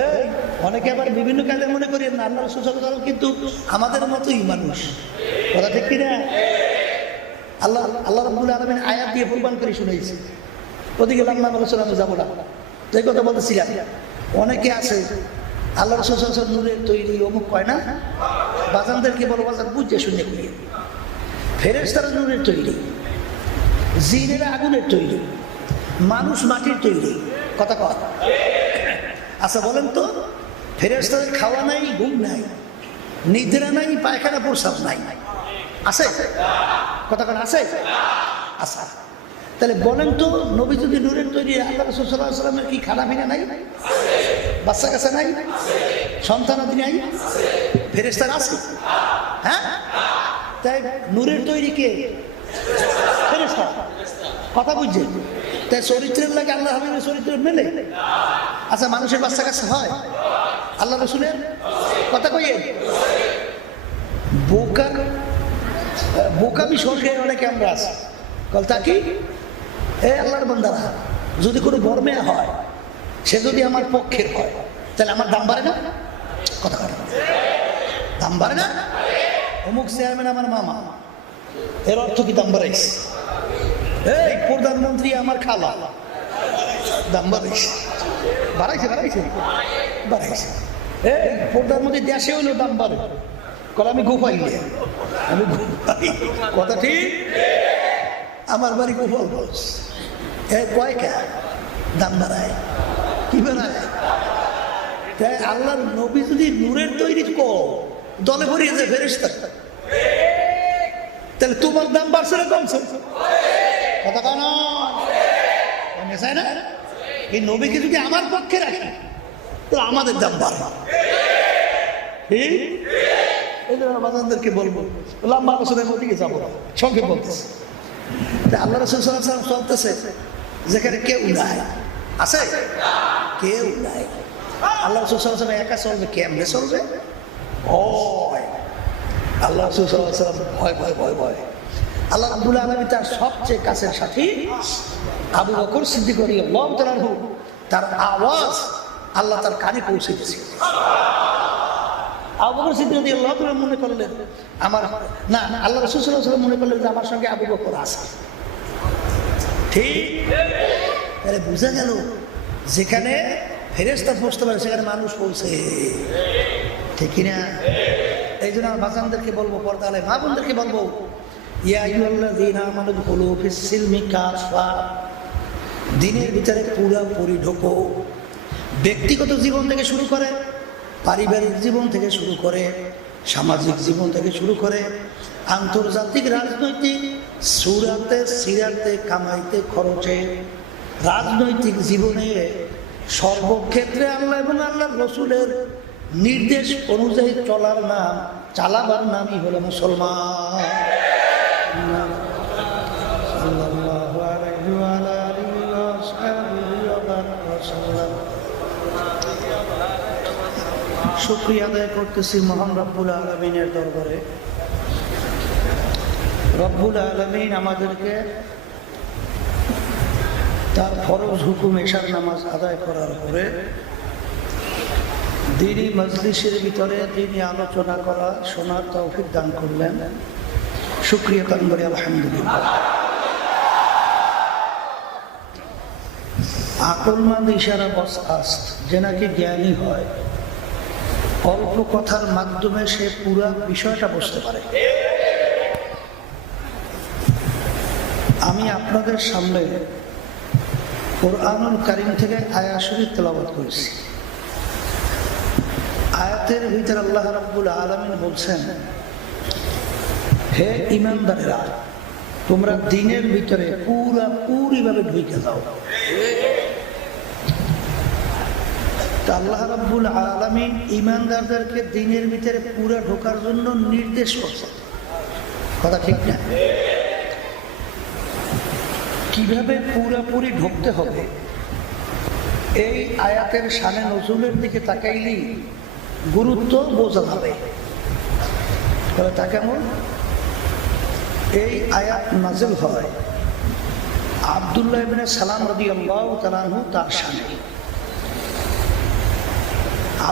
এই অনেকে আবার বিভিন্ন কাজে মনে করি না আল্লাহ রাসূল সাল্লাল্লাহু আলাইহি ওয়াসাল্লাম কিন্তু আমাদের মতোই মানুষ, কথা ঠিক কিনা? আল্লাহ রাব্বুল আলামিন আয়াত দিয়ে প্রমাণ করে শুনাইছে। ওদিকে লম্বা আলোচনা আমি যাবো না, যে কথা বলতেছিলাম অনেকে আছে আল্লাহ রাসূল সাল্লাল্লাহু আলাইহি ওয়াসাল্লাম নূরের তৈরি অমুক কয় না, বাজানদেরকে বলো বাজান বুঝে শুনে করি। ফেরেশতারা নূরের তৈরি, জিনেরা আগুনের তৈরি, মানুষ মাটির তৈরি, কথা কয়। আচ্ছা বলেন তো, ফেরেশতাদের খাওয়া নাই, ঘুম নাই, নিদ্রা নাই, পায়খানা প্রস্রাব নাই, আছে? কথা কয় আছে? আচ্ছা তাহলে বলেন তো, নবী যদি নূরের তৈরি, আল্লাহ রাসূল সাল্লাল্লাহু আলাইহি ওয়াসাল্লামের কি খানা পিনা নাই? বাচ্চা কাচ্চা নাই? সন্তানাদি নাই? ফেরেশতারা আছে? হ্যাঁ, তাই নূরের তৈরি কে? ফেরেশতা। কথা বুঝছেন? তাই চরিত্রের লাগে আল্লাহ হাবিবের চরিত্র মেলে? আচ্ছা মানুষের বাচ্চা কাচ্চা হয়? আল্লাহ রাসূলের? কথা কইয়ে বোকামি স্বর্গে অনেকে আমরা আছি। তা কি আল্লাহর বান্দারা, যদি কোনো বর্মেয়া হয়, সে যদি আমার পক্ষের হয়, তাহলে আমার দাম বাড়ে না? কথা বলে দাম বাড়ে না? অমুক চেয়ারম্যান আমার মামা, এর অর্থ কি দাম বাড়াইছে? এই প্রধানমন্ত্রী আমার খালা, দাম বাড়াইছে? বাড়াইছে বাড়াইছে বাড়াইছে। এই প্রধানমন্ত্রী দেশে হইলেও দাম বাড়ে। কল আমি গোপাইলে, আমি গোপাই, কথা ঠিক? আমার বাড়ি গোপালগঞ্জ, কয়টা দাম বাড়ায়, কি বাড়ায়? তাই আল্লাহর নবী যদি নূরের তৈরি দলে ভরিয়ে যায় ফেরেশতা, তাহলে তোমার দাম বাড়ছে না কমছে? কথা কেন না? এই নবীকে যদি আমার পক্ষে রাখে তো আমাদের দাম বাড়বে। ঠিক এই জন্য বাজানদেরকে বলবো, লম্বা আলোচনার মধ্যে যাবো, সংক্ষেপ বলতেছে। আল্লাহ রাসূল সাল্লাল্লাহু আলাইহি ওয়াসাল্লাম চলতেছে যেখানে কেউ নাই, আছে? কেউ নাই। আল্লাহ রাসূল সাল্লাল্লাহু আলাইহি ওয়াসাল্লাম একা চলবে, কেমনে চলবে? আল্লাহ রাসূল সাল্লাল্লাহু আলাইহি ওয়াসাল্লাম ভয় ভয় ভয় ভয়। আল্লাহ রাব্বুল আলামিন তার সবচেয়ে কাছের সাথী আবু বকর সিদ্দিক রাদিয়াল্লাহু তাআলা আনহু, তার আওয়াজ আল্লাহ তার কানে পৌঁছে দিয়েছে। আবু বকর সিদ্দিক রাদিয়াল্লাহু তাআলা মনে করলেন আমার না, আল্লাহ রাসূল সাল্লাল্লাহু আলাইহি ওয়াসাল্লাম মনে করলেন যে আমার সঙ্গে আবু বকর আছে। ঠিক, তাহলে বোঝা গেল যেখানে ফেরেশতা পৌঁছতে পারে সেখানে মানুষ পৌঁছে, ঠিক কিনা? এই জন্য আমার বাচ্চাদেরকে বলবো, পর্দালে মা বোনদেরকে বলবো, ইয়া আইয়ুহাল্লাযীনা আমানু দুখুলু ফিস সিলমি কাফা, দিনের ভিতরে পুরোপুরি ঢোকো। ব্যক্তিগত জীবন থেকে শুরু করে, পারিবারিক জীবন থেকে শুরু করে, সামাজিক জীবন থেকে শুরু করে, আন্তর্জাতিক রাজনৈতিক সুরাতে সিরাতে কামাইতে খরচে, রাজনৈতিক জীবনে সর্বক্ষেত্রে আল্লাহ এবং আল্লাহর রাসূলের নির্দেশ অনুযায়ী চলার নাম, চালাবার নামই হলো মুসলমান। শুকরিয়া আদায় করতেছি মহান রব্বুল আলামিনের দরবারে। রব্বুল আলামিন আমাদেরকে তার ফরজ হুকুম এশার নামাজ আদায় করার পরে দ্বীনি মজলিসের ভিতরে দ্বীনি আলোচনা করা, শোনার তৌফিক দান করলেন। শুকরিয়া কান করি আলহামদুলিল্লাহ। আকলমন্দ ইশারা বস আস্ত, যে নাকি জ্ঞানী হয়, অল্প কথার মাধ্যমে সে পুরো বিষয়টা বুঝতে পারে। আমি আপনাদের সামনে কুরআনুল কারীম থেকে আয়াত শরীফ তেলাওয়াত করেছি। আয়াতের ভিতরে আল্লাহ রাব্বুল আলামিন বলছেন, হে ঈমানদারেরা, তোমরা দ্বীনের ভিতরে পুরোপুরিভাবে ঢুকে যাও। আল্লাহ রাব্বুল আলামিন ঈমানদারদেরকে দ্বীনের ভিতরে পুরো ঢোকার জন্য নির্দেশ করছে, কথা ঠিক না? কিভাবে পুরোপুরি ঢুকতে হবে এই আয়াতের শানে নজুলের দিকে তাকাইলেই গুরুত্ব বোঝা যাবে। তা কেমন? এই আয়াত নাযিল হয় আব্দুল্লাহ ইবনে সালাম রাদিয়াল্লাহু তাআলা আনহু তার শানে।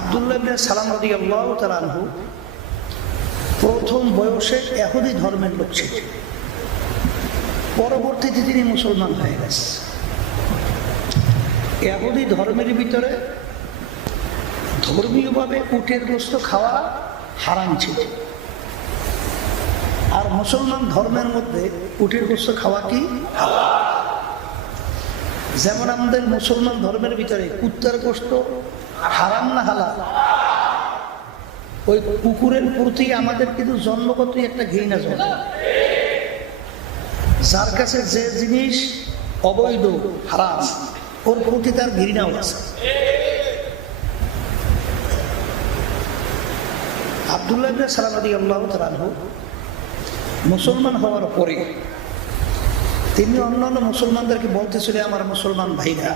আব্দুল্লাহ ইবনে সালাম রাদিয়াল্লাহু তাআলা আনহু প্রথম বয়সে ইহুদি ধর্মের লোক ছিল, পরবর্তীতে তিনি মুসলমান হয়ে গেছে। ইহুদি ধর্মের ভিতরে ধর্মীয়ভাবে উটের গোশত খাওয়া হারাম ছিল, আর মুসলমান ধর্মের মধ্যে উটের গোশত খাওয়া কি হালাল। যেমন আমাদের মুসলমান ধর্মের ভিতরে কুত্তার গোশত হারাম না হালাল? ওই কুকুরের প্রতি আমাদের কিন্তু জন্মগতই একটা ঘৃণা জন্ম। যার কাছে যে জিনিস অবৈধ হারাম, ওর প্রতি তার ঘৃণাও আছে। আব্দুল্লাহ ইবনে সালাম রাদিয়াল্লাহু তাআলা আনহু মুসলমান হওয়ার পরে তিনি অন্যান্য মুসলমানদেরকে বলতেছিলেন, আমার মুসলমান ভাইরা,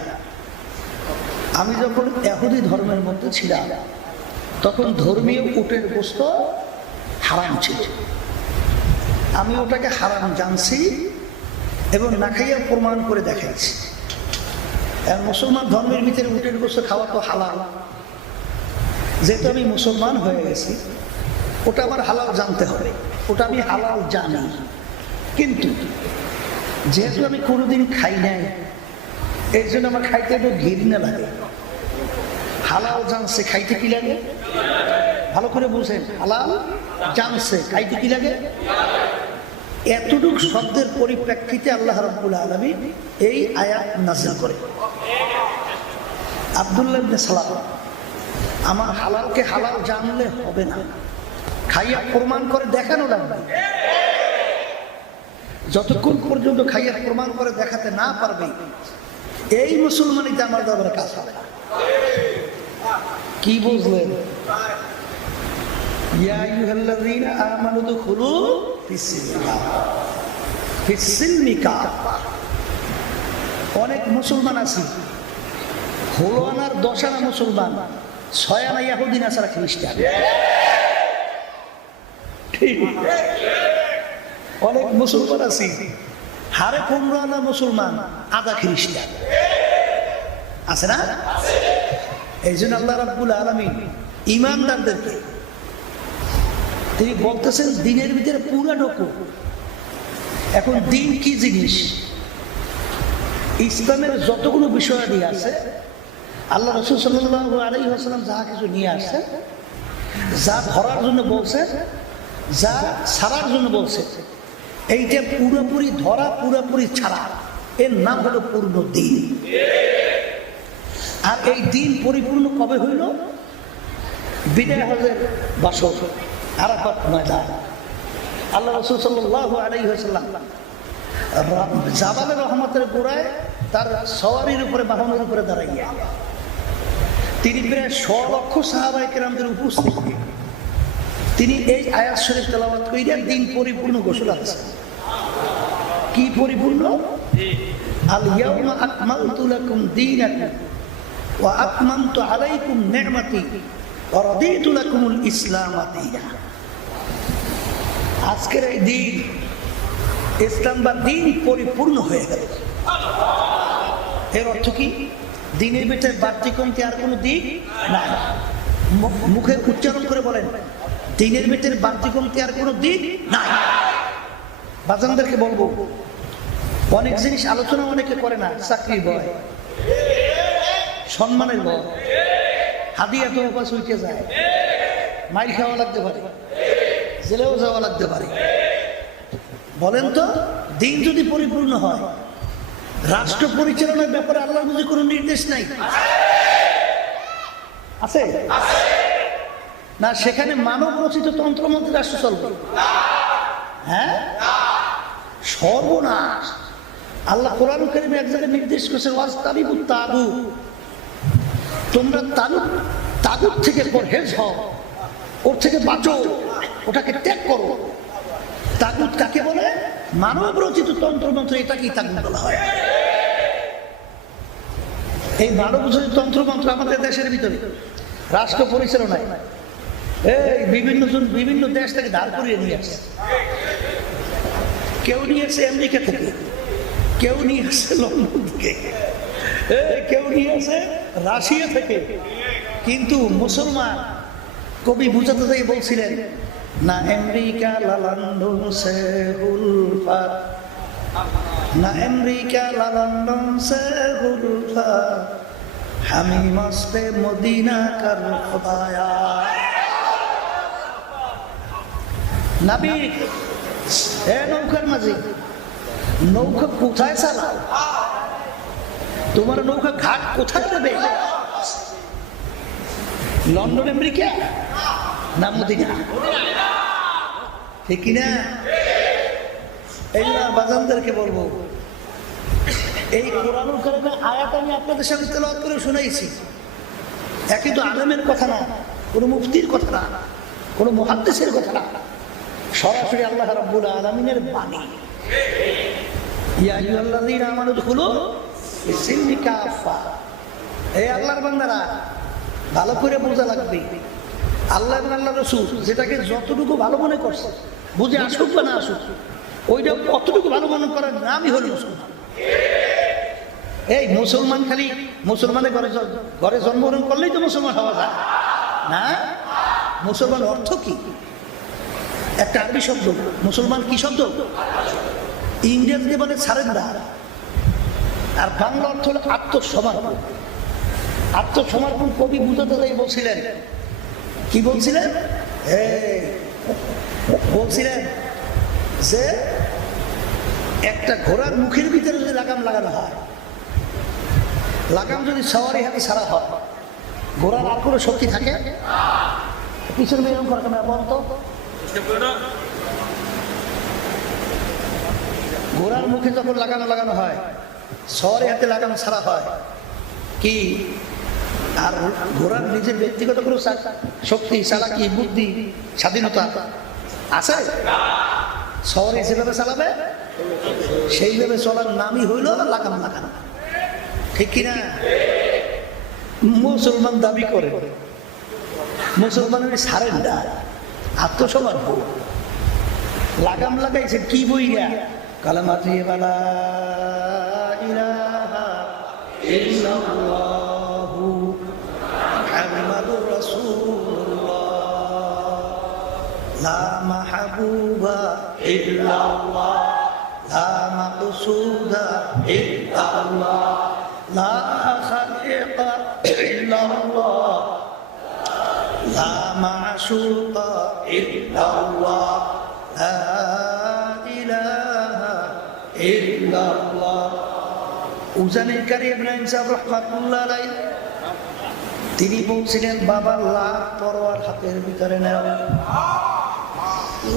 আমি যখন ইহুদি ধর্মের মধ্যে ছিলাম তখন ধর্মীয় উটের গোশত হারাম ছিল, আমি ওটাকে হারাম জানছি এবং না খাইয়া প্রমাণ করে দেখাইছি। মুসলমান ধর্মের ভিতরে উটের গোশত খাওয়া তো হালাল, যেহেতু আমি মুসলমান হয়ে গেছি ওটা আমার হালাল জানতে হবে, ওটা আমি হালাল জানি। কিন্তু যেহেতু আমি কোনোদিন খাই নাই, এই জন্য আমার খাইতে একটু ঘৃণা লাগে। হালাল জানছে, খাইতে কি লাগে? ভালো করে বুঝেন, হালাল জানছে, খাইতে কি লাগে? এতটুকু শব্দের পরিপ্রেক্ষিতে আল্লাহ রাব্বুল আলামিন এই আয়াত নাযিল করে। আব্দুল্লাহ ইবনে সালাম, আমার হালালকে হালাল জানলে হবে না, খাইয়া প্রমাণ করে দেখানো লাগবে। যতক্ষণ পর্যন্ত খাইয়া প্রমাণ করে দেখাতে না পারবে, এই মুসলমানিতে আমার দরবারে কাজ হবে না। কি বুঝলেন? ইয়া আইয়ুহাল্লাযীনা আমানু দুখুলু ফিস-সিলমি কাফা। অনেক মুসলমান আছে, হলো আনার 10 আনা মুসলমান, 6 আনা ইহুদি নাসারা খ্রিস্টান। ঠিক, অনেক মুসলমান আছে, হারে 15 আনা মুসলমান, আধা খ্রিস্টান আছে না? এই জন্য আল্লাহ রাব্বুল আলামিন ঈমানদারদেরকে তিনি বলতেছেন দ্বীনের ভিতরে পুরা ঢোকো। এখন দ্বীন কি জিনিস? ইসলামের যতগুলো বিষয়াদি আছে, আল্লাহ রাসূল সাল্লাল্লাহু আলাইহি ওয়াসাল্লাম যা কিছু নিয়ে আসছে, যা ধরার জন্য বলছে, যা ছাড়ার জন্য বলছে, এইটা পুরোপুরি ধরা, পুরোপুরি ছাড়া, এর নাম হলো পূর্ণ দ্বীন। আর এই দ্বীন পরিপূর্ণ কবে হইল? বিদায় হজের বাসর, আরাফাত ময়দান। আল্লাহ রাসূল সাল্লাল্লাহু আলাইহি ওয়াসাল্লাম জাবালে রহমতের গোড়ায় তার সওয়ারির উপরে, বাহনের উপরে দাঁড়াইয়া তিনি প্রায় 100 লক্ষ সাহাবায়ে কেরামদের উপস্থিতি তিনি এই আয়াত শরীফ তেলাওয়াত কইরা দ্বীন পরিপূর্ণ ঘোষণা করেছেন। কি পরিপূর্ণ? আল ইয়াউমা আকমালতু লাকুম দীনাকুম ওয়া আতমামতু আলাইকুম নি'মাতি ওয়া রাদিতু লাকুমুল ইসলাম দীনা। আজকের এই দিন, ইসলাম বা দিন পরিপূর্ণ হয়ে গেল। এর অর্থ কি? দিনের ভিতরে বাড়তি কমতি আর কোনো দিক নাই। মুখে উচ্চারণ করে বলেন, দিনের ভিতরে বাড়তি কমতি আর কোনো দিক নাই। বাজানদেরকে বলবো, অনেক জিনিস আলোচনা অনেকে করে না, চাকরির ভয়, সম্মানের ভয়, হাদিয়া তো উপাস হইতে যায়, মাইল খাওয়া লাগতে পারে, জেলেও যাওয়া লাগতে পারে। বলেন তো, দিন যদি পরিপূর্ণ হয়, রাষ্ট্র পরিচালনার ব্যাপারে আল্লাহর বুঝি কোনো নির্দেশ নাই? আছে না? সেখানে মানব রচিত তন্ত্রমন্ত্রে রাষ্ট্র চলবে? হ্যাঁ, সর্বনাশ। আল্লাহ কোরআন কারীমে এক জায়গায় নির্দেশ করেছেন, ওয়াজতানিবুত তাগুত, তোমরা তাগুত থেকে পরহেজ হও, ওর থেকে বাঁচো, ওটাকে ত্যাগ করো। তাগুত কাকে বলে? মানব রচিত তন্ত্রমন্ত্র, এটাকেই তাগুত বলা হয়। এই মানব রচিত তন্ত্রমন্ত্র আমাদের দেশের ভিতরে রাষ্ট্র পরিচালনায় এই বিভিন্ন দেশ থেকে ধার করিয়ে নিয়ে আসে। কেউ নিয়ে আসে আমেরিকা থেকে, কেউ নিয়ে আসে লন্ডন থেকে, কেউ নিয়ে আসে রাশিয়া থেকে, কিন্তু মুসলমান কবি বুঝাতে যাই বলছিলেন না আমেরিকা লালন্ডন সে উলফাত, না আমেরিকা লালন্ডন সে উলফাত, হামি মস্তে মদিনা কার খোদায়া। নবী এ নৌকার মাঝি, নৌকা কোথায় চালাও? তোমার নৌকা ঘাট কোথায় দেবে? লন্ডন আমেরিকা না মদিনা? ঠিক কিনা? এই না বাজানদেরকে বলবো, এই কোরআনুল কারীমের আয়াত আমি আপনাদের সামনে তেলাওয়াত করে শুনাইছি। একই তো আলেমের কথা না, কোনো মুফতির কথা না, কোনো মুহাদ্দিসের কথা না, সরাসরি আল্লাহ রাব্বুল আলামিনের বাণী। ইয়া আইয়ুহাল্লাযীনা আমানু দুখুলু ফিস-সিলমি কাফা। এই আল্লাহর বান্দারা ভালো করে বোঝা লাগবে, আল্লাহ এবং আল্লাহ রাসূল যেটাকে যতটুকু ভালো মনে করছে, বুঝে আসুক বা না আসুক, ওইটা কতটুকু ভালো মনে করার নামই হল মুসলমান। এই মুসলমান খালি মুসলমানের ঘরে জন্মগ্রহণ করলেই তো মুসলমান হওয়া যায় না। মুসলমান অর্থ কি? একটা আরবি শব্দ। মুসলমান কি শব্দ? ইংরেজি বলে সারেন্ডার, আর বাংলা অর্থ হলো আত্মসমর্পণ। আত্মসমর্পণ কবি বুঝাতে যাই বলছিলেন, কি বলছিলেন? বলছিলেন যে একটা ঘোড়ার মুখের ভিতরে যদি লাগাম লাগানো হয়, লাগাম যদি সওয়ারি হাতে ছাড়া হয়, ঘোড়ার আর কোনো শক্তি থাকে? পিছনে বেরোন করা কেন বলতো? ঘোড়ার মুখে যখন লাগানো হয়, সওয়ারি হাতে লাগানো ছাড়া হয় কি আর ঘোড়ার নিজের ব্যক্তিগত কোনো শক্তি, চালাকি, বুদ্ধি, স্বাধীনতা আছে? সওয়ারি যেভাবে চালাবে সেইভাবে চলার নামই হইল লাগাম লাগানো। ঠিক কিনা? মুসলমান দাবি করে মুসলমানের সারেন্ডার, আত্মসমর্পণ। লাগাম লাগাইছে কি বইরা? কালেমাটি ওয়ালা ইলাহা ইল্লাল্লাহু মুহাম্মাদুর রাসূলুল্লাহ, লা মাহবুবা ইল্লাল্লাহ, লা মাকসুদা ইল্লাল্লাহ, লা খালিকা ইল্লাল্লাহ, লা মাশুকা ইল্লাল্লাহ, লা ইলাহা ইল্লাল্লাহ। উজানির কারি ইব্রাহিম সাহেব রাহমাতুল্লাহ আলাইহি তিনি বলছিলেন, বাবা লাখ তরোয়ার হাতের ভিতরে নেও,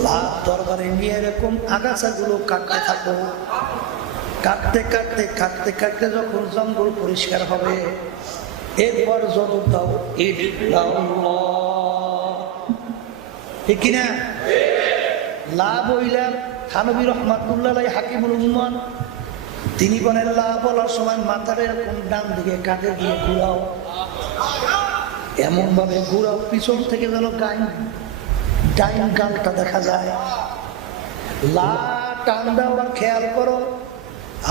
লাখ তরবারে নিয়ে এরকম আগাছাগুলো কাটতে থাকো। কাটতে কাটতে কাটতে কাটতে যখন জঙ্গল পরিষ্কার হবে, এরপর জবাব দাও ইল্লাল্লাহ। ঠিক কিনা? লাভ হইলাম থানবী রাহমাতুল্লাহ আলাইহি হাকিমুল উম্মাহ তিনি বলেন, লাভ বলার সময় মাথার এরকম ডান দিকে কাঁধে দিয়ে ঘুরাও, এমন ভাবে ঘুরাও পিছন থেকে যেন ডাইন গালটা দেখা যায়। লা টান দাও, খেয়াল করো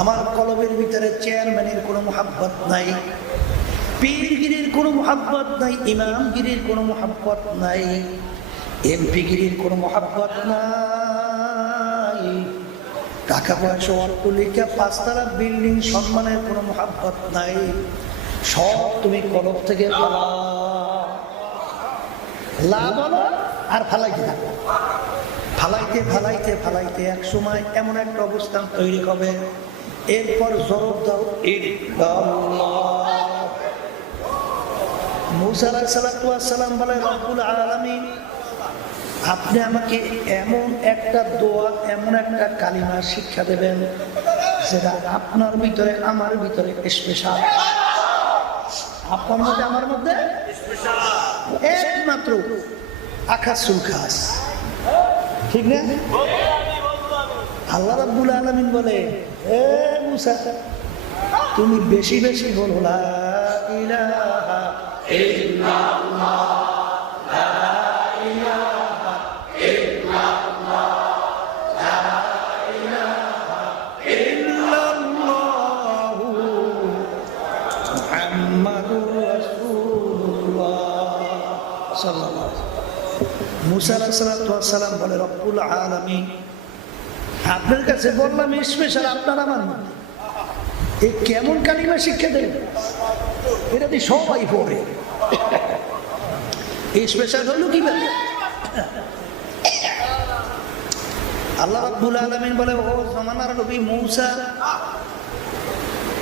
আমার কলবের ভিতরে চেয়ারম্যানের কোনো মোহাব্বত নাই, পীরগিরির কোনো মোহাব্বত নাই, ইমামগিরির কোনো মোহাব্বত নাই, এমপিগিরির কোনো মোহাব্বত নাই, টাকা পয়সা অর্থলিকা পাঁচতলা বিল্ডিং সম্মানের কোনো মোহাব্বত নাই। সব তুমি কলব থেকে বলো আর ফালাইতে থাকো। ফালাইতে ফালাইতে ফালাইতে এক সময় এমন একটা অবস্থান তৈরি হবে, এরপর জবাব দাও ইল্লাল্লাহ। মুসা আলাইহিস সালাতু ওয়াস সালাম বলে, রব্বুল আলামিন আপনি আমাকে এমন একটা দোয়া, এমন একটা কালিমা শিক্ষা দেবেন যেটা আপনার ভিতরে আমার ভিতরে স্পেশাল, আপনার মধ্যে আমার মধ্যে একমাত্র আকাশুল খাস। ঠিক না? আল্লাহ রাব্বুল আলামিন বলে, এ মুসা তুমি বেশি বেশি বলো লা ইলাহা ইল্লাল্লাহ, লা ইলাহা ইল্লাল্লাহ, লা ইলাহা ইল্লাল্লাহু মুহাম্মাদুর রাসূলুল্লাহ। সাল্লাল্লাহু আলাইহি ওয়াসাল্লাম। মুসা আলাইহিস সালাম বলে, রব্বুল আলামিন, আপনার কাছে বললাম স্পেশাল আপনার আমার মধ্যে এই কেমন কালিমা শিক্ষা দেন, এটা দিয়ে সবাই পড়ে, এই স্পেশাল হলো কিভাবে? আল্লাহ রাব্বুল আলামিন বলে, ও জামানার নবী মুসা,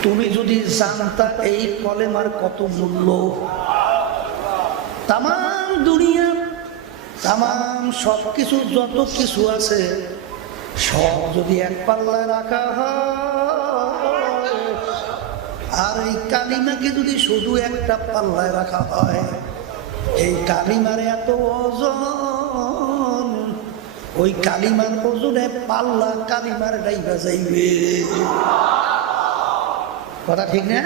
তুমি যদি জানতা এই কলেমার কত মূল্য, তাম দুনিয়া তাম সবকিছু যত কিছু আছে সব যদি এক পাল্লায় রাখা হয়, আর এই কালিমাকে যদি শুধু একটা পাল্লায় রাখা হয়, এই কালিমার এত ওজন, ওই কালিমার ওজনে পাল্লা কালিমার ডাইবা যাইবে। কথা ঠিক না?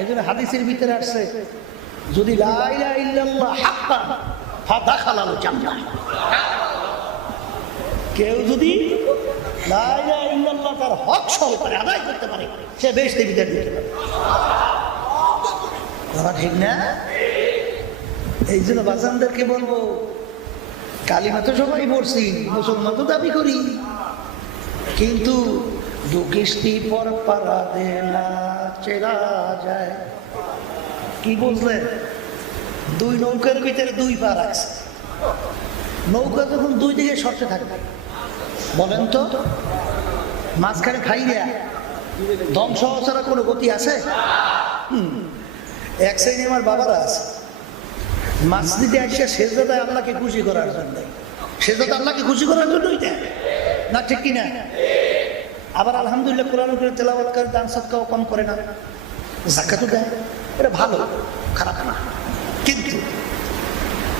এই জন্য হাদিসের ভিতরে আসছে, যদি লা ইলাহা ইল্লাল্লাহ হাক্কান ফাদাখালাল জান্নাহ, কেউ যদি লা ইলাহা ইল্লাল্লাহ তার হক সহকারে আদায় করতে পারে, সে বেহেশতের ভিতরে যেতে পারে। কথা ঠিক না? এই জন্য বাজানদেরকে বলবো, কালিমা তো সবাই পড়ছি, মুসলমান তো দাবি করি, কিন্তু দু কিস্তি পর পারা দে না চেরা যায়। কি বুঝলেন? দুই নৌকার ভিতরে দুই পা রাখছে, নৌকা যখন দুই দিকে সরতে থাকবে, বলেন তো মাঝখানে খাইয়া ধ্বংস ছাড়া কোনো গতি আছে? এক শ্রেণী আমার বাবারা আছে, মাছ দিতে আসছে সেজদায় আল্লাহকে খুশি করার জন্য, সেজদা আল্লাহকে খুশি করার জন্যই দেয় না, ঠিক কিনা? আবার আলহামদুলিল্লাহ কোরআন করে তেলাওয়াত করে, দান সদকাও কম করে না, যাকাতও দেয়, এটা ভালো, খারাপ না। কিন্তু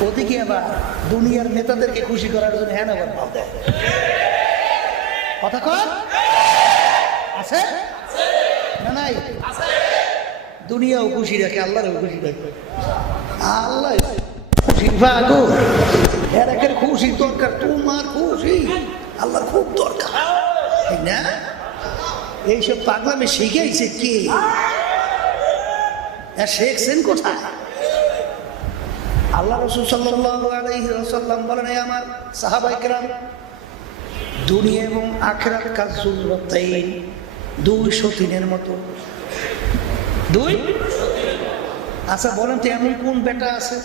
ওদিকে আবার দুনিয়ার নেতাদেরকে খুশি করার জন্য হ্যাঁ আবার ভাব দেয়। কথা কর আছে না নাই? দুনিয়াও খুশি রাখে, আল্লাহরও খুশি রাখে। আল্লাহ খুশি ভাগো, এর একের খুশি দরকার, তোমার খুশি আল্লাহর খুব দরকার, ঠিক না? এইসব পাগলামে শিখেছে কে? শিখছেন কোথায়? আল্লাহ রাসূল সাল্লাল্লাহু আলাইহি ওয়াসাল্লাম বলেন, আমার সাহাবায়ে কেরাম, দুনিয়া এবং আখিরাত কাযুল্লাতাইন, দুই সতীনের মতো। দুই, আচ্ছা বলেন তো এমন কোন বেটা আছে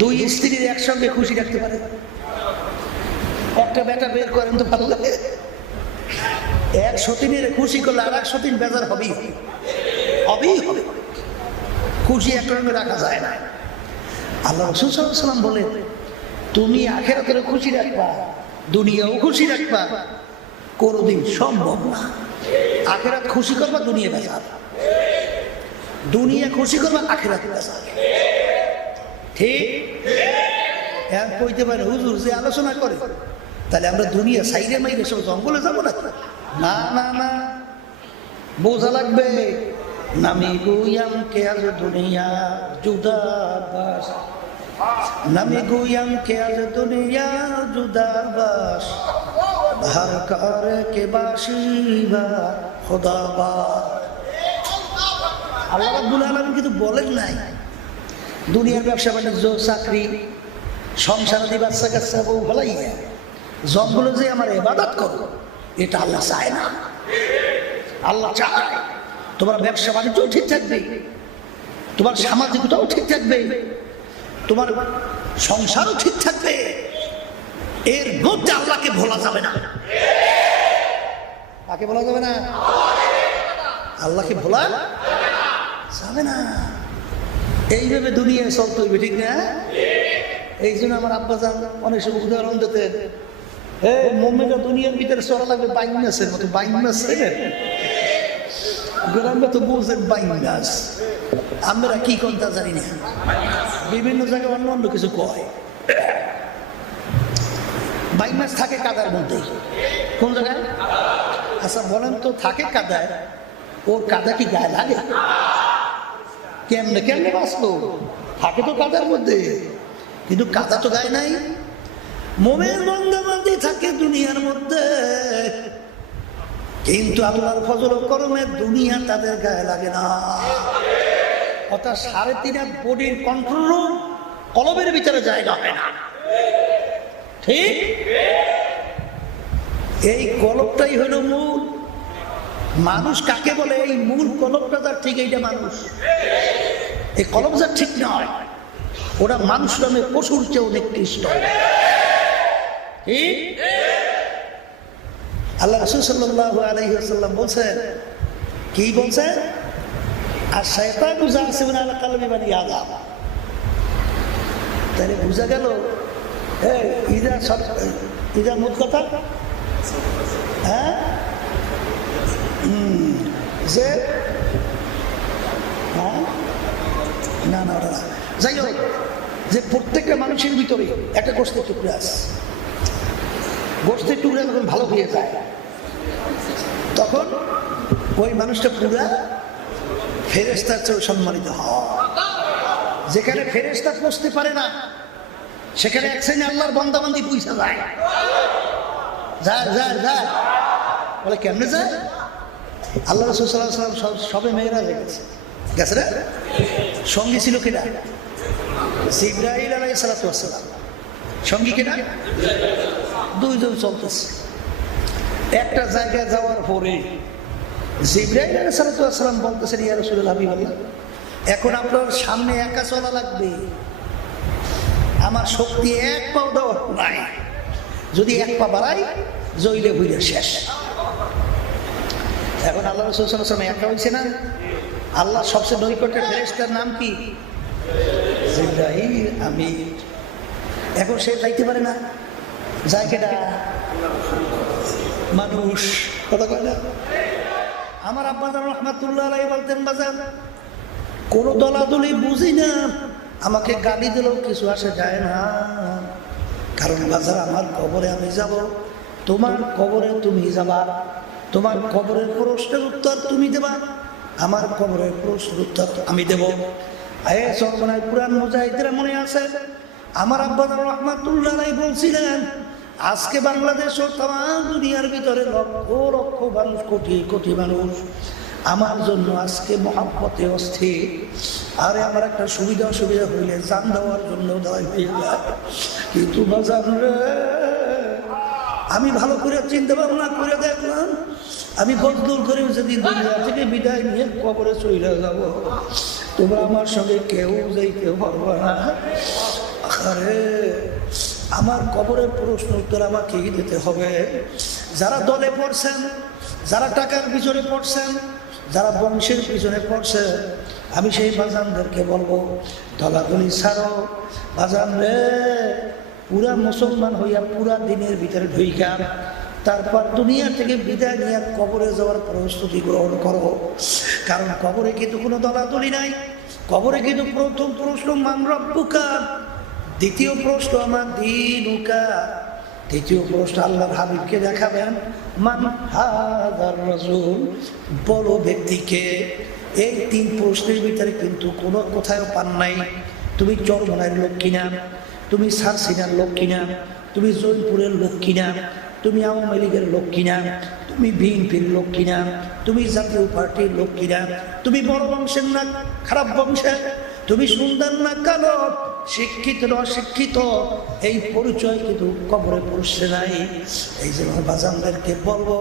দুই স্ত্রীর একসঙ্গে খুশি রাখতে পারে? একটা বেটা বের করেন তো ভালো লাগে। এক সতীনের খুশি করলে আর এক সতীন বেজার হবেই হবে, খুশি একসঙ্গে রাখা যায় না। আল্লাহ রাসূল সাল্লাল্লাহু আলাইহি ওয়াসাল্লাম বলেন, তুমি আখিরাতের খুশি রাখবা, দুনিয়াও খুশি রাখবা, কোনোদিন সম্ভব না। আখিরাত খুশি করবা, দুনিয়া বেজার, দুনিয়া খুশি করবা, আখিরাত বেজার, ঠিক? এখন কইতে পারে হুজুর যে আলোচনা করে, তাহলে আমরা দুনিয়া সাইরে মাইরে সব জঙ্গলে যাবো না? না না না, বোঝা লাগবে। নামি গুয়াম কে আজ দুনিয়া জুদাবাস, নামি গুয়াম কে আজ দুনিয়া জুদাবাস, ভার করে কে বাসিবা খোদাবাস। আল্লাহ রাব্বুল আলামিন কিন্তু বলেন নাই দুনিয়ার ব্যবসা বাণিজ্য, চাকরি, সংসারাদি, বাচ্চা কাচ্চা, বউ ভালাই জঙ্গলে যে আমার ইবাদত করো, এটা আল্লাহ চায় না। আল্লাহ চায় তোমার ব্যবসা বাণিজ্যও ঠিক থাকবে, তোমার সামাজিকতাও ঠিক থাকবে, তোমার সংসারও ঠিক থাকবে, এর মধ্যে আল্লাহকে ভোলা যাবে না। কাকে ভোলা যাবে না? আল্লাহকে ভোলা যাবে না। এইভাবে দুনিয়ায় চলতে হইবে, ঠিক না? এই জন্য আমার আব্বাজান অনেক সময় উদাহরণ দিতেন, মোমেন্টা দুনিয়ার ভিতরে চলা লাগবে বাইনাসের মতো। বাইনাস গ্রামে তো বুঝেন বাইনাস, আমরা কি কথা জানি না, বিভিন্ন জায়গায় অন্য অন্য কিছু কয়। বাইনাস থাকে কাদার মধ্যে, কোন জায়গায়? আচ্ছা বলেন তো, থাকে কাদায়, ওর কাদা কি গায়ে লাগে? কেমনে কেমনে বাঁচলো? থাকে তো কাদার মধ্যে, কিন্তু কাদা তো গায়ে নাই। মোমের বন্দাবান্দি থাকে দুনিয়ার মধ্যে, কিন্তু আল্লাহর ফজল ও করমে দুনিয়া তাদের গায়ে লাগে না। অর্থাৎ 3.5 বডির কন্ট্রোল রুম কলবের ভিতরে জায়গা হয় না। ঠিক, এই কলবটাই হলো মূল। মানুষ কাকে বলে? এই মূল কলবটা যার ঠিক, এইটা মানুষ। এই কলব যার ঠিক নয়, ওরা মানুষ নামে পশুর চেয়েও নিকৃষ্ট। ঠিক, আল্লাহ রাসূল সাল্লাল্লাহু আলাইহি ওয়াসাল্লাম বলছেন, কি বলছেন? আর শয়তানু জাসিবুন আলা কলবি বানি আদম। তাহলে বুঝা গেল ইদা মোট কথা, হ্যাঁ, যে না না ওটা যাই হোক, যে প্রত্যেকটা মানুষের ভিতরে একটা গোশতের টুকরা আছে। গোশতের টুকরা যখন ভালো হয়ে যায়, তখন ওই মানুষটা পুরা ফেরেশতার চেয়ে সম্মানিত হয়। যেখানে ফেরেশতা পৌঁছতে পারে না, সেখানে এক শ্রেণী আল্লাহর বান্দাবান্দি পৌঁছা যায়। যায় যায় যায়, বলে কেমনে যায়? আল্লাহ রাসূল সাল্লাল্লাহু আলাইহি ওয়াসাল্লাম সবে মেয়েরাজ গেছে, গেছে রে। সঙ্গী ছিল কিনা? জিবরাইল আলাইহিস সালাতু ওয়াস সালাম। সঙ্গী কিনা? দুইজন চলতেছে। একটা জায়গায় যাওয়ার পরে জিবরাইল আলাইহিস সালাতু ওয়াস সালাম বলতেছেন, ইয়া রাসূলুল্লাহ, হাবিবাল্লাহ, এখন আপনার সামনে একা চলা লাগবে, আমার শক্তি এক পাও দেওয়ার নাই, যদি এক পা বাড়াই জইলে হইলে শেষ। এখন আল্লাহ রাসূল সাল্লাল্লাহু আলাইহি ওয়াসাল্লাম একা হইছে না? আল্লাহ সবচেয়ে নৈকট্যের ফেরেশতার নাম কি? জিবরাইল আমিন। এখন সে যাইতে পারে না, যায় কেডা? মানুষ। কথা কয় না? আমার আব্বা জান রাহমাতুল্লাহ আলাইহি বলতেন, বাজান কোন দলাদলি বুঝি না, আমাকে গালি দিলেও কিছু আসে যায় না, কারণ বাজার আমার কবরে আমি যাব, তোমার কবরে তুমি যাবা, তোমার কবরের প্রশ্নের উত্তর তুমি দেবা, আমার কবরের প্রশ্নের উত্তর আমি দেব। চরমনায় পুরান মুজাহিদরা মনে আছে, আমার আব্বা রাহমাতুল্লাহ আলাইহি বলছিলেন, আজকে বাংলাদেশ ও তাম দুনিয়ার ভিতরে লক্ষ লক্ষ মানুষ, কোটি কোটি মানুষ আমার জন্য আজকে মহাব্বতে অস্থির। আরে আমার একটা সুবিধা অসুবিধা হইলে জান দেওয়ার জন্য দায় হয়ে যায়, কিন্তু বাজার রে, আমি ভালো করে চিন্তা ভাবনা করে দেখলাম, আমি বদদূর করে যদি দুনিয়া থেকে বিদায় নিয়ে কবরে চলে যাব, তোমরা আমার সঙ্গে কেউ যাইতে পারবে না। আরে আমার কবরের প্রশ্ন উত্তর আমাকেই দিতে হবে। যারা দলে পড়ছেন, যারা টাকার পিছনে পড়ছেন, যারা বংশের পিছনে পড়ছে, আমি সেই বাজানদেরকে বলবো, দলাদলি ছাড়ো বাজান রে, পুরা মুসলমান হইয়া পুরা দিনের ভিতরে ঢুইকা তারপর দুনিয়া থেকে বিদায় নিয়ে কবরে যাওয়ার প্রস্তুতি গ্রহণ করো। কারণ কবরে কিন্তু কোনো দলাদলি নাই। কবরে কিন্তু প্রথম প্রশ্ন মান রব্বুকা, দ্বিতীয় প্রশ্ন আমার দীনুকা, তৃতীয় প্রশ্ন আল্লাহর হাবিবকে দেখাবেন, মান হাযার রাসূল, বড় ব্যক্তিকে। এই তিন প্রশ্নের ভিতরে কিন্তু কোনো কোথাও পান নাই। তুমি চরমনায়ের লোক কিনা, তুমি সারসিনার লোক কিনা, তুমি জয়পুরের লোক কিনা, তুমি আওয়ামী লীগের লোক কিনা, তুমি বিএনপির লোক কিনা, তুমি জাতীয় পার্টির লোক কিনা, তুমি বড় বংশের না খারাপ বংশের, তুমি সুন্দর না কালো, শিক্ষিত না অশিক্ষিত, এই পরিচয় কিন্তু কবরে পড়ছে নাই। এই জন্য বাজানদেরকে বলবো,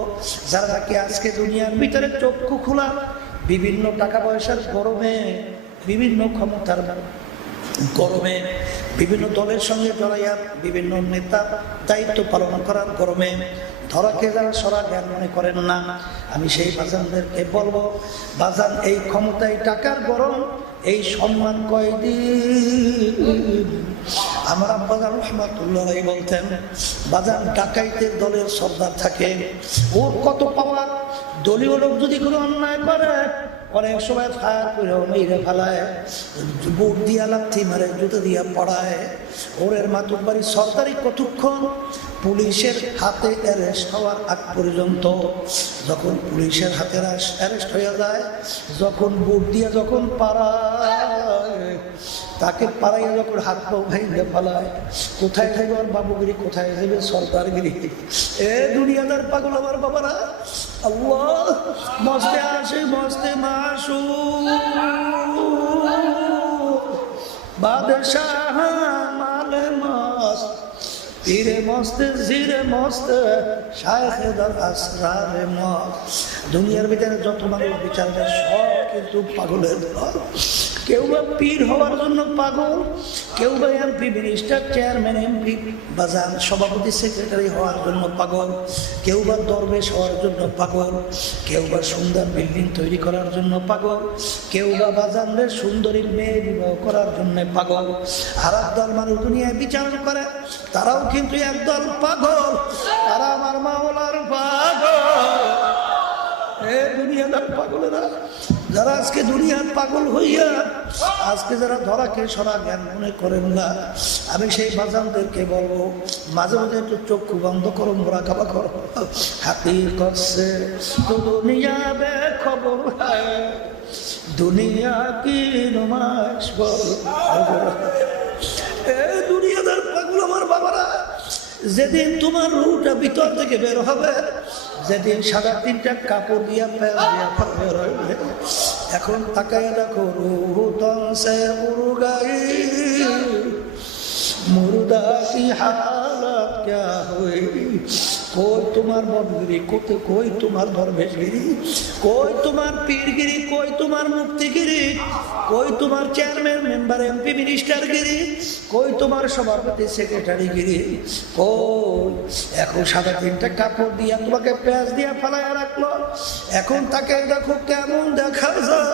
যারা নাকি আজকে দুনিয়ার ভিতরে চক্ষু খোলা, বিভিন্ন টাকা পয়সার গরমে, বিভিন্ন ক্ষমতার গরমে, বিভিন্ন দলের সঙ্গে জড়াইয়া বিভিন্ন নেতা দায়িত্ব পালন করার গরমে ধরাকে যারা সরা জ্ঞান মনে করেন না, আমি সেই বাজানদেরকে বলবো, বাজান এই ক্ষমতায় টাকার গরম, এই সম্মান কয়দিন। আমার আব্বা রাহমাতুল্লাহ আলাইহি বলতেন, বাজান ডাকাইতের দলের সর্দার থাকে, ওর কত পাওয়ার। দলীয় লোক যদি কোনো অন্যায় করে, অনেক সময় ফায়ার করে মেরে ফেলায়, বুট দিয়া লাথি মারে, জুতো দিয়া পড়ায়। ওরের মাতুর বাড়ি সরকারি কতক্ষণ? পুলিশের হাতে অ্যারেস্ট হওয়ার আগ পর্যন্ত। যখন পুলিশের হাতে অ্যারেস্ট হয়ে যায়, যখন বুট দিয়া যখন পাড়ায়, তাকে পাড়াইয়া যখন হাত পাও ভাইলে ফেলায়, কোথায় যাবে আর বাবুগিরি, কোথায় যাবে সরকারগিরি? এ দুনিয়াদার পাগল আমার বাবারা, আল্লাহ মস্তে আসে মস্তে মাসু, বাদশাহ মালে মস্ত পীরে মস্ত জিরে মস্ত শায়েখে দর আসরারে মস্ত। দুনিয়ার ভিতরে যত মানুষ বিচার দেয় সব কিন্তু পাগলের দল। কেউ বা পীর হওয়ার জন্য পাগল, কেউ বা এমপি মিনিস্টার চেয়ারম্যান এমপি বাজান সভাপতি সেক্রেটারি হওয়ার জন্য পাগল, কেউ বা দরবেশ হওয়ার জন্য পাগল, কেউ বা সুন্দর বিল্ডিং তৈরি করার জন্য পাগল, কেউ বা বাজানদের সুন্দরী মেয়ে বিবাহ করার জন্য পাগল। আর একদল মানুষ দুনিয়ায় বিচার করে তারাও কিন্তু একদল পাগল, তারা আমার মাওলার পাগল। দুনিয়াদার পাগলেরা যারা আজকে দুনিয়ার পাগল হইয়া আজকে যারা ধরাকে সরা জ্ঞান মনে করেন না, আমি সেই বাজানদেরকে বলবো মাঝে মাঝে একটু চক্ষু বন্ধ করো, মোরাকাবা করো। হাকিকত সে তো দুনিয়া বে খবর হ্যায়, দুনিয়া কি নুমাইশ বল। দুনিয়াদার পাগল আমার বাবারা, যেদিন তোমার রুটা ভিতর থেকে বের হবে, যেদিন সাদা তিনটা কাপড় দিয়া বের হইবে, এখন তাকায় দেখো রুহু তনসে মুরগাই, মুর্দা কি হালাত ক্যা হুই। কই তোমার বদগিরি, কই তোমার দরবেশগিরি, কই তোমার পীরগিরি, কই তোমার মুক্তিগিরি, কই তোমার চেয়ারম্যান মেম্বার এমপি মিনিস্টারগিরি, কই তোমার সভাপতি সেক্রেটারিগিরি, কই। এখন সাদা তিনটা কাপড় দিয়া তোমাকে পেঁয়াজ দিয়া ফালাইয়া রাখলো, এখন তাকে দেখো কেমন দেখা যায়।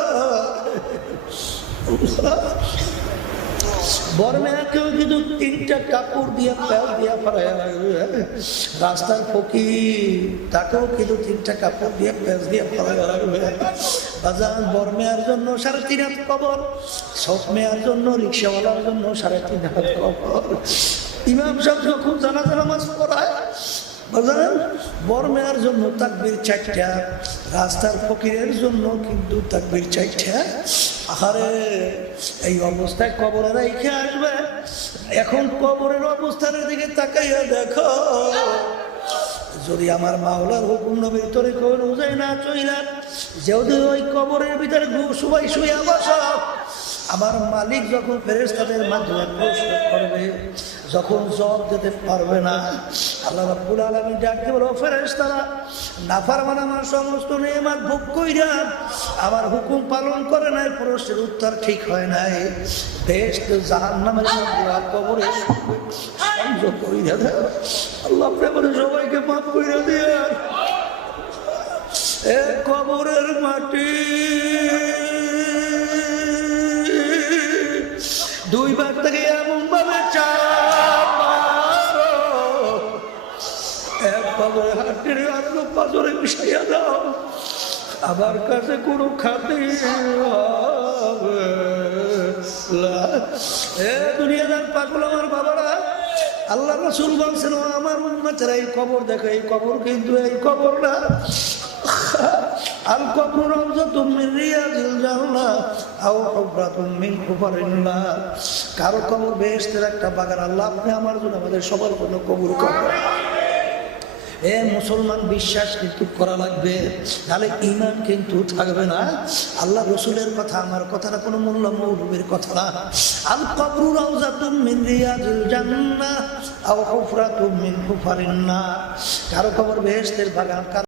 বর্মেকেও কিন্তু তিনটা কাপড় দিয়া পেঁয়াজ দিয়া ফালাইয়া রাখবে। রাস্তার ফকির তাকেও কিন্তু তিনটা কাপড় দিয়ে পেঁয়াজ দিয়ে ফালাইয়া রাখবে। বাজার বর্মেয়ার জন্য 3.5 হাত কবর, সব মেয়ার জন্য রিক্সাওয়ালার জন্য 3.5 হাত কবর। ইমাম সাহেব যখন জানাজা নামাজ পড়ায় বাজার বর্মেয়ার জন্য তাকবীর 4টা, রাস্তার ফকিরের জন্য কিন্তু তাকবীর 4টা। আরে এই অবস্থায় কবরে রেখে আসবে, এখন কবরের অবস্থার দিকে তাকাইয়া দেখো, যদি আমার মাওলার হুকুম নবীর তরিকা অনুযায়ী না চইলা যদি ওই কবরের ভিতরে সবাই শুয়ে বসো, আমার মালিক যখন ফেরেশতাদের মাধ্যমে প্রশ্ন করবে, যখন জবাব দিতে পারবে না, আল্লাহ রাব্বুল আলামিন ডাকতে বলো ফেরেশতারা নাফরমান আমার সমস্ত নেয়ামত ভোগ কইরা আমার হুকুম পালন করে নাই, প্রশ্নের উত্তর ঠিক হয় নাই, বেহেশত জাহান্নামের মধ্যে কবরে সংযোগ কইরা দেয়। আল্লাহ প্রেমে সবাইকে মাফ কইরা দিয়ে এ কবরের মাটি 2 বার থেকে এমন ভাবে চাপ মারো, একভাবে হাটের আত্ম পাজরে মিশাইয়া দাও, আমার কাছে কোনো খাতির হবে না। দুনিয়াদার পাগল আমার বাবারা, আল্লাহ রাসূল বলছেন আমার উম্মতেরা এই কবর দেখো, এই কবর কিন্তু এই কবর না। আল কবর রাউযাতুম মিন রিয়াদিল জান্নাহ আও হুফরাতুম মিন হুফারিল্লাহ। কারো কবর বেহেশতের একটা বাগান। আল্লাহ আপনি আমার জন্য আমাদের সবার জন্য কবর করেন। মুসলমান বিশ্বাস কিন্তু করা লাগবে, তাহলে ঈমান কিন্তু থাকবে না। আল্লাহ রসুলের কথা আমার কথাটা কোনো মোল্লা মৌলবীর কথা না। আল কবরু রাউযাতুম মিন রিয়াদিল জান্নাহ আও হুফরাতুম মিন হুফারিন নার। কারো কবর বেহেশতের বাগান।